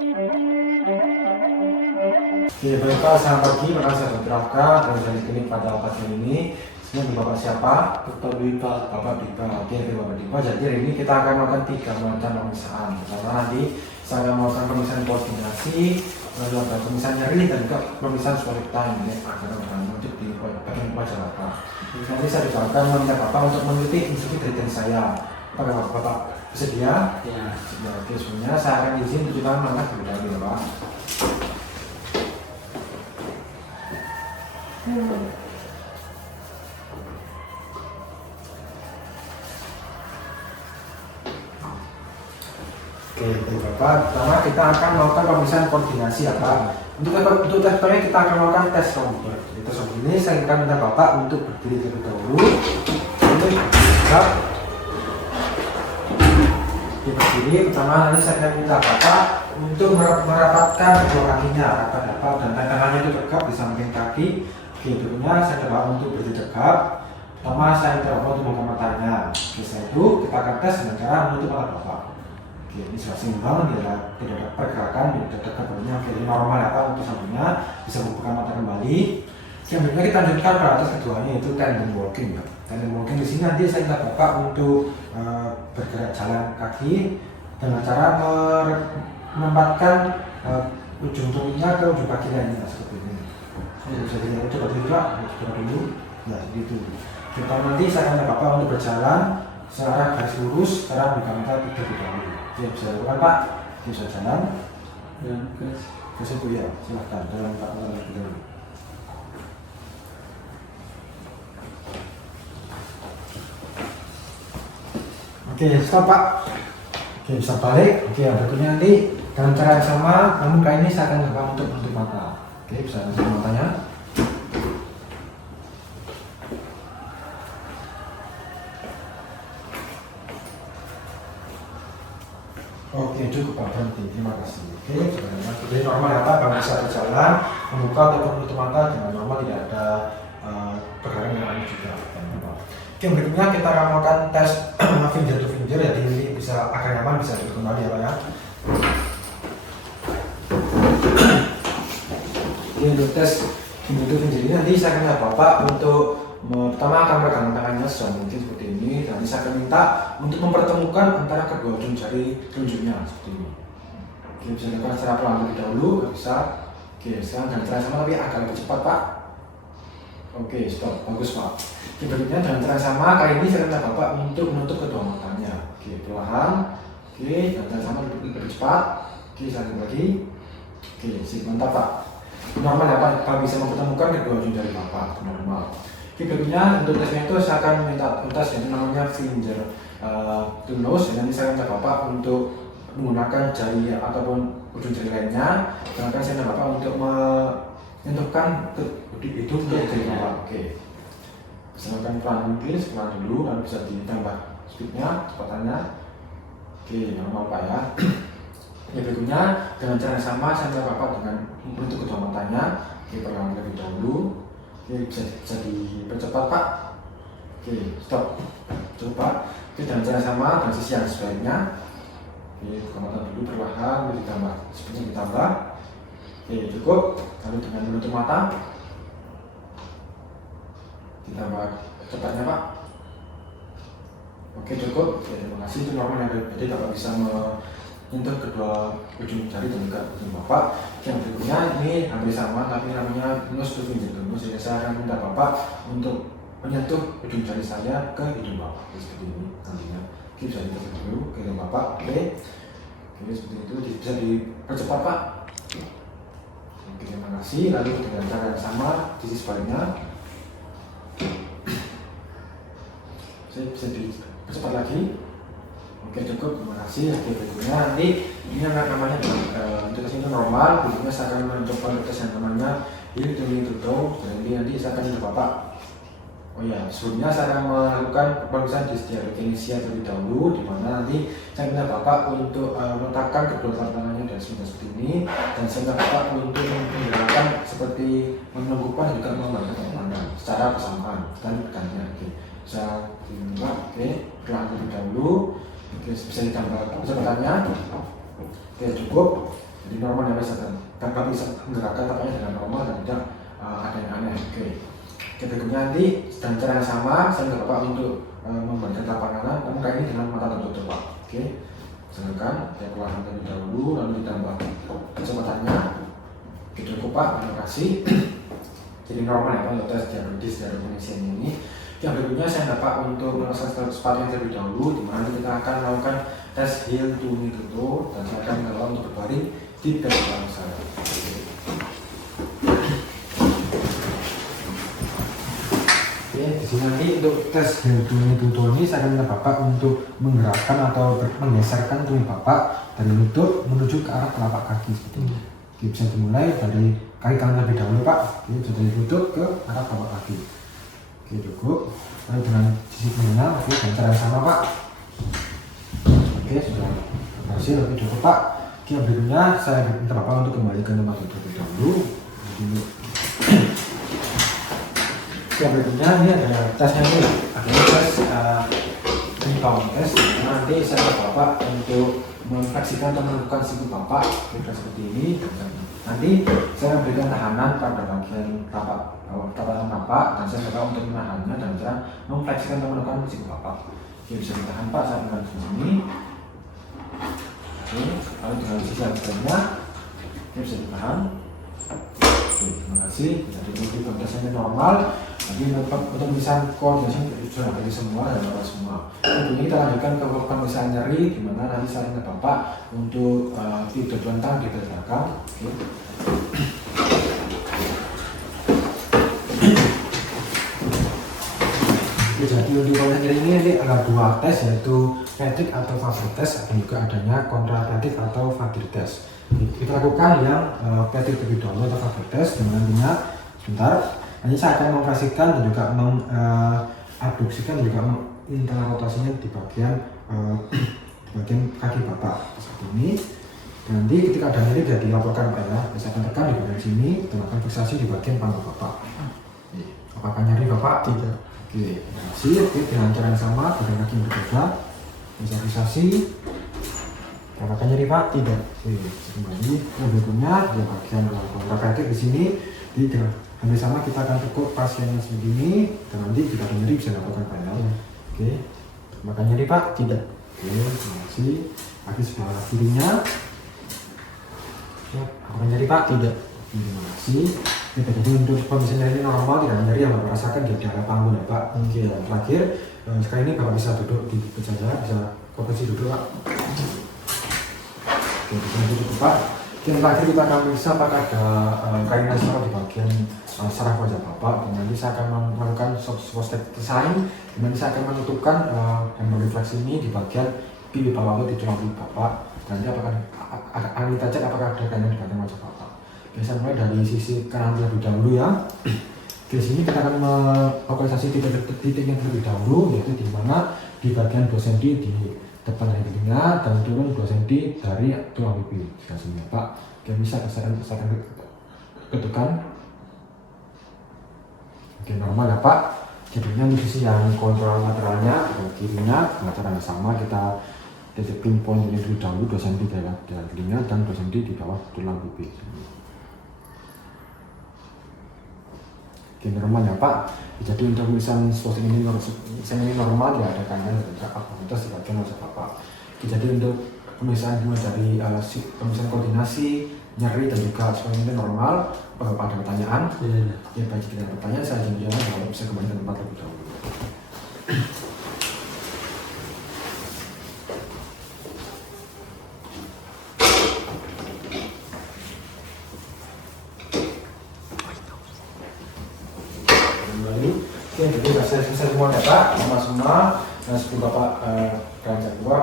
Oke, baiklah, selamat pagi, perkenalkan saya Dr. Afka dari klinik pada pagi ini. Ini Bapak siapa? Dr. Dika. Bapak Dika. Oke, Bapak Dika. Jadi hari ini kita akan melakukan 3 macam pemeriksaan. Pertama nanti saya akan melakukan pemeriksaan koordinasi, lalu ada pemeriksaan nyeri dan juga pemeriksaan swab time ini agar untuk di bagian wajah Bapak. Nanti saya juga akan meminta Bapak untuk mengikuti instruksi dari saya. Apakah Bapak bersedia? Ya. Oke, sebenarnya saya akan izin untuk kita mengangkat terlebih dahulu ya Pak. Oke, baik Bapak. Pertama kita akan melakukan pemeriksaan koordinasi ya Pak. Untuk tes pertama kita akan melakukan tes komputer. Jadi tes komputer ini saya akan minta Bapak untuk berdiri terlebih dahulu. Ini siap. Di berdiri. Pertama nanti saya akan minta Bapak untuk merapatkan kedua kakinya rapat dan tangannya itu tegap di samping kaki. Oke, berikutnya saya coba untuk berdiri tegap. Pertama saya minta Bapak untuk membuka matanya. Oke, setelah itu kita akan tes dengan cara menutup mata Bapak. Oke, ini sudah seimbang, tidak ada pergerakan, tidak ada kebanyakan. Oke, ini normal ya Pak untuk sampingnya, bisa membuka mata kembali. Oke, berikutnya kita lanjutkan pada atas keduanya yaitu tandem walking. Tandem walking di sini nanti saya minta Bapak untuk bergerak jalan kaki dengan cara menempatkan ujung tubuhnya ke ujung kaki lainnya seperti ini. Bisa dilihat, coba dulu, nah gitu. Kita nanti saya akan minta Bapak untuk berjalan secara garis lurus, secara buka mata terlebih dahulu. Oke, bisa lakukan Pak. Oke, bisa jalan Dan ke situ ya, silahkan jalan Pak terlebih dahulu. Oke, stop Pak. Oke, bisa balik. Oke, yang berikutnya nanti dengan cara yang sama, namun kali ini saya akan coba untuk menutup mata. Oke, bisa menutup matanya. Oke, cukup Pak, berhenti. Terima kasih. Oke, jadi normal ya Pak, Bapak bisa berjalan, membuka ataupun menutup mata dengan normal, tidak ada pergerakan yang aneh juga. Oke, berikutnya kita akan melakukan tes finger to finger, jadi ini bisa agar nyaman, bisa duduk kembali ya Pak ya. Oke, untuk tes finger to finger ini nanti saya akan minta Bapak untuk pertama akan meregang tangannya mungkin seperti ini, dan nanti saya akan minta untuk mempertemukan antara kedua ujung jari telunjuknya seperti ini. Oke, bisa dilakukan secara pelan terlebih dahulu, bisa. Oke, sekarang dengan cara sama tapi agak lebih cepat Pak. Oke, stop, bagus Pak. Oke, berikutnya dengan cara sama, kali ini saya minta Bapak untuk menutup kedua matanya. Oke, perlahan. Oke, dengan cara sama lebih cepat. Oke, satu lagi. Oke, sip, mantap Pak. Normal ya Pak, bisa mempertemukan kedua ujung jari Bapak, normal. Oke, berikutnya untuk tesnya itu saya akan minta tes yang namanya finger to nose. Nanti saya minta Bapak untuk menggunakan jari ataupun ujung jari lainnya. Dan akan saya minta Bapak untuk menyentuhkan ke hidung ke jari Bapak. Oke, silakan pelan mungkin, pelan dulu, lalu bisa ditambah speednya, kecepatannya. Oke, normal Pak ya. Ya, berikutnya dengan cara yang sama saya minta Bapak dengan menutup kedua matanya. Oke, perlahan terlebih dahulu. Oke, bisa dipercepat Pak. Oke, stop. Coba. Oke, dengan cara sama dengan sisi yang sebaliknya. Oke, buka mata dulu perlahan, ditambah speednya ditambah. Oke, cukup. Lalu dengan menutup mata, ditambah cepatnya Pak. Oke, cukup. Oke, terima kasih. Itu normal ya. Jadi Bapak bisa menyentuh kedua ujung jari dan juga ujung Bapak. Yang berikutnya ini hampir sama tapi namanya nose to finger to nose. Jadi saya akan minta Bapak untuk menyentuh ujung jari saya ke hidung Bapak. Seperti ini nantinya. Oke, bisa ditutup dulu ke hidung Bapak. Oke, seperti itu bisa dipercepat Pak. Oke, terima kasih. Lalu dengan cara yang sama sisi sebaliknya. Bisa dipercepat lagi. Oke, cukup, terima kasih. Oke, berikutnya nanti ini namanya untuk tes ini normal. Berikutnya saya akan mencoba tes yang namanya heel to knee to toe. Jadi nanti saya akan minta Bapak. Oh ya, sebelumnya saya akan melakukan pemeriksaan dysdiakinesia terlebih dahulu, di mana nanti saya minta Bapak untuk meletakkan kedua telapak tangannya dan seperti ini, dan saya minta Bapak untuk menggunakan seperti menunggukan juga membantu tangan secara bersamaan dan tekannya. Oke, saya dimulai. Oke, pelan terlebih dahulu. Oke, bisa ditambah kecepatannya. Oke, cukup. Jadi normal ya Mas, kan kami bisa menggerakkan tapaknya dengan normal dan tidak ada yang aneh. Oke. Berikutnya nanti dan cara yang sama saya minta Bapak untuk membalikan telapak kanan, namun kali ini dengan mata tertutup Pak. Oke. Silakan saya keluarkan terlebih dahulu, lalu ditambah kecepatannya. Oke, cukup Pak, terima kasih. Jadi normal ya Pak untuk tes diabetes dari Indonesia ini. Yang berikutnya saya minta Pak untuk melaksanakan sepatu yang terlebih dahulu, di mana kita akan melakukan tes heel to knee dulu, dan saya akan minta Bapak untuk berbaring di belakang saya. Di sini nanti untuk tes heel to knee tutul ini saya akan minta Bapak untuk menggerakkan atau menggeserkan tumit Bapak dari lutut menuju ke arah telapak kaki seperti ini. Oke, bisa dimulai dari kaki kanan terlebih dahulu Pak. Oke, sudah dari lutut ke arah telapak kaki. Oke, cukup. Lalu dengan sisi pinggang, oke, dan cara yang sama Pak. Oke, sudah berhasil, oke cukup Pak. Oke, berikutnya saya minta Bapak untuk kembali ke tempat terlebih dahulu. Yang berikutnya ini ada tesnya ini, ada tes rebound test. Nanti saya minta Bapak untuk memfleksikan atau menentukan siku Bapak seperti ini. Nanti saya memberikan tahanan pada bagian telapak tangan Bapak dan saya minta untuk menahannya dan cara memfleksikan atau menentukan siku Bapak. Oke, bisa ditahan Pak, saya akan di sini. Oke, lalu dengan sisi yang sebelumnya, bisa ditahan. Oke, terima kasih. Jadi ini pemeriksaan normal. Jadi untuk pemeriksaan koordinasi sudah tadi semua dan Bapak semua. Ini kita lanjutkan ke pemeriksaan nyeri, di mana nanti saya minta Bapak untuk tidur telentang di belakang. Oke. Jadi untuk pemeriksaan nyeri ini ada dua tes, yaitu fatigue atau Faber test, dan juga adanya kontrafatigue atau Faber test. Kita lakukan yang fatigue terlebih dahulu atau Faber test, dengan nantinya sebentar. Nanti saya akan mengoperasikan dan juga mengabduksikan dan juga internal rotasinya di bagian kaki Bapak seperti ini. Dan nanti ketika ada nyeri sudah dilaporkan Pak ya. Saya akan tekan di bagian sini dan akan fiksasi di bagian pangkal Bapak. Apakah nyeri Bapak? Tidak. Oke, terima kasih. Oke, dengan cara yang sama, bagian kaki yang berbeda. Bisa fiksasi. Apakah nyeri Pak? Tidak. Oke, kembali. Berikutnya di bagian kontrafatigue di sini tidak. Hampir sama kita akan tekuk pasiennya segini dan nanti jika ada nyeri bisa dilakukan panel. Oke, makan nyeri Pak? Tidak. Oke, terima kasih. Kaki sebelah kirinya. Oke, makan nyeri Pak? Tidak. Terima kasih. Oke, jadi untuk kondisi nyeri normal, tidak ada nyeri yang Bapak rasakan di area panggung ya Pak. Oke, yang terakhir sekarang ini Bapak bisa duduk di saja, bisa posisi duduk Pak. Oke, bisa duduk Pak. Yang terakhir kita akan periksa apakah ada kelainan saraf di bagian saraf wajah Bapak, dan nanti saya akan melakukan soft design, dan nanti saya akan menutupkan hemorefleksi ini di bagian pipi Bapak atau di tulang pipi Bapak, dan nanti akan kita cek apakah ada kelainan di bagian wajah Bapak. Biasa mulai dari sisi kanan terlebih dahulu ya. Di sini kita akan melokalisasi titik yang terlebih dahulu, yaitu di mana di bagian 2 cm di depan dari telinga dan turun 2 cm dari tulang pipi. Biasanya Pak, kita bisa saya akan ketukan. Oke, normal ya Pak. Jadinya di sisi yang kontrol lateralnya atau kirinya dengan cara yang sama, kita titik pinpoint ini terlebih dahulu 2 cm dari telinga dan 2 cm di bawah tulang pipi. Oke, normal ya Pak. Jadi untuk tulisan posting ini normal, tidak ada kanker dan tidak aktivitas di bagian wajah Bapak. Jadi untuk pemeriksaan dimulai dari pemeriksaan koordinasi, nyeri dan juga semuanya normal. Bapak ada pertanyaan? Ya baik, jika ada pertanyaan saya jangan kalau bisa kembali ke tempat lebih dahulu. Oke, jadi sudah selesai semua ya Pak, sama semua. Dan sebelum Bapak beranjak keluar,